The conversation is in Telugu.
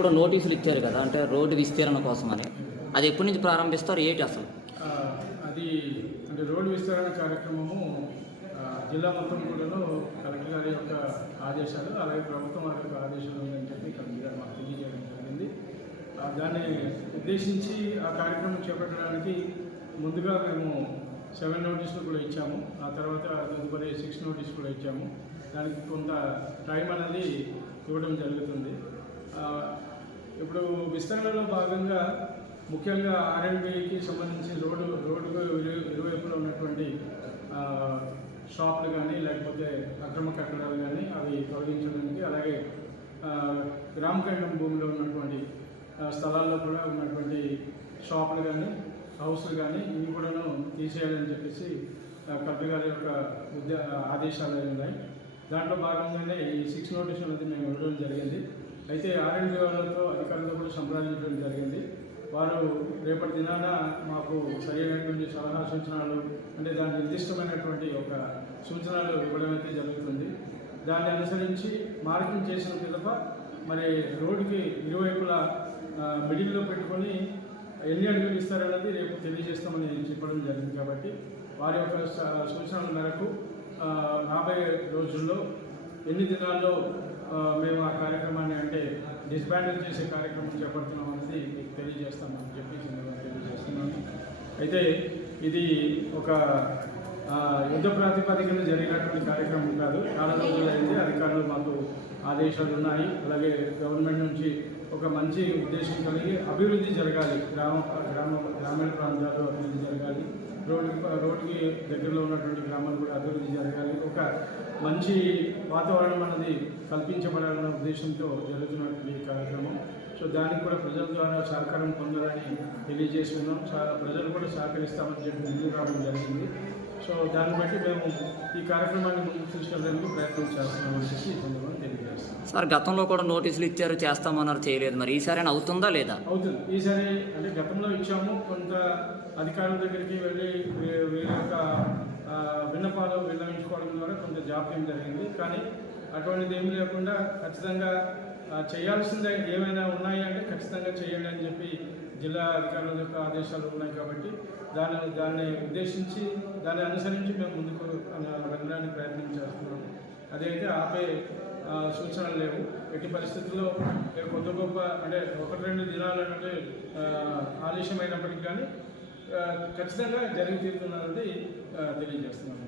ఇప్పుడు నోటీసులు ఇచ్చారు కదా, అంటే రోడ్డు విస్తీరణ కోసమని. అది ఎప్పటి నుంచి ప్రారంభిస్తారు, ఏంటి అసలు? అది అంటే రోడ్డు విస్తరణ కార్యక్రమము జిల్లా మొత్తం కూడాను కలెక్టర్ గారి యొక్క ఆదేశాలు, అలాగే ప్రభుత్వం వారి యొక్క ఆదేశాలు ఉందని చెప్పి కలెక్టర్ గారు మాకు తెలియజేయడం జరిగింది. దాన్ని ఉద్దేశించి ఆ కార్యక్రమం చేపట్టడానికి ముందుగా మేము 7 నోటీసులు కూడా ఇచ్చాము. ఆ తర్వాత తదుపరి 6 నోటీసులు కూడా ఇచ్చాము. దానికి కొంత టైం అనేది ఇవ్వడం జరుగుతుంది. ఇప్పుడు విస్తరణలో భాగంగా ముఖ్యంగా ఆర్ఎండ్బికి సంబంధించి రోడ్డుకు ఇరువైపులో ఉన్నటువంటి షాపులు కానీ లేకపోతే అక్రమ కట్టడాలు కానీ అవి తొలగించడానికి, అలాగే గ్రామకేంద్రం భూమిలో ఉన్నటువంటి స్థలాల్లో కూడా ఉన్నటువంటి షాపులు కానీ హౌస్లు కానీ ఇవి కూడాను తీసేయాలని చెప్పేసి కలెక్టర్ గారి యొక్క ఆదేశాలు ఉన్నాయి. దాంట్లో భాగంగానే ఈ 6 నోటీసులు అనేది మేము ఇవ్వడం జరిగింది. అయితే ఆర్ఎండ్బి వాళ్ళతో అధికారులతో కూడా సంప్రదించడం జరిగింది. వారు రేపటి దినాన మాకు సరైనటువంటి సలహా సూచనలు, అంటే దాని నిర్దిష్టమైనటువంటి ఒక సూచనలు ఇవ్వడం అయితే జరుగుతుంది. దాన్ని అనుసరించి మార్కింగ్ చేసిన పిదప మరి రోడ్డుకి ఇరువైపులా మిడిల్లో పెట్టుకొని ఎన్ని అడుగులు ఇస్తారన్నది రేపు తెలియజేస్తామని చెప్పడం జరిగింది. కాబట్టి వారి యొక్క సూచనల మేరకు రాబోయే రోజుల్లో ఎన్ని దినాల్లో మేము ఆ కార్యక్రమాన్ని అంటే డిస్బ్యాండిల్ చేసే కార్యక్రమం చేపడుతున్నాం అనేది మీకు తెలియజేస్తామని చెప్పి తెలియజేస్తున్నాను. అయితే ఇది ఒక యుద్ధ ప్రాతిపదికన జరిగినటువంటి కార్యక్రమం కాదు. చాలా రోజులైంది. అధికారులు మాకు ఆదేశాలు ఉన్నాయి. అలాగే గవర్నమెంట్ నుంచి ఒక మంచి ఉద్దేశం కలిగి అభివృద్ధి జరగాలి, గ్రామీణ ప్రాంతాల్లో అభివృద్ధి జరగాలి, రోడ్డుకి దగ్గరలో ఉన్నటువంటి గ్రామాలు కూడా అభివృద్ధి జరగాలి, ఒక మంచి వాతావరణం అనేది కల్పించబడాలన్న ఉద్దేశంతో జరుగుతున్నటువంటి కార్యక్రమం. సో దానికి కూడా ప్రజల ద్వారా సహకారం పొందాలని తెలియజేస్తున్నాం. ప్రజలు కూడా సహకరిస్తామని చెప్పి ముందుకు రావడం జరిగింది. సో దాన్ని బట్టి మేము ఈ కార్యక్రమాన్ని ముందుకు తీసుకెళ్ళడానికి ప్రయత్నం చేస్తున్నామని చెప్పి కొంతమంది తెలియజేస్తాం. సార్, గతంలో కూడా నోటీసులు ఇచ్చారు, చేస్తామన్నారు, చేయలేదు. మరి ఈసారి అవుతుందా లేదా? అవుతుంది. ఈసారి అంటే గతంలో ఇచ్చాము, కొంత అధికారుల దగ్గరికి వెళ్ళి వీరి యొక్క విన్నపాలు విన్నవించుకోవడం ద్వారా కొంత జాప్యం జరిగింది. కానీ అటువంటిది ఏమీ లేకుండా ఖచ్చితంగా చేయాల్సిందే ఏమైనా ఉన్నాయి అంటే ఖచ్చితంగా చేయండి అని చెప్పి జిల్లా అధికారుల యొక్క ఆదేశాలు ఉన్నాయి. కాబట్టి దాన్ని ఉద్దేశించి దాన్ని అనుసరించి మేము ముందుకు వెళ్ళడానికి ప్రయత్నం చేస్తున్నాము. అదైతే ఆపే సూచనలు లేవు. ఎట్టి పరిస్థితుల్లో కొత్త గొప్ప అంటే 1-2 దినాలు అంటే ఆలస్యమైనప్పటికీ కానీ ఖచ్చితంగా జరిగి తీరుతున్నది తెలియజేస్తున్నాను.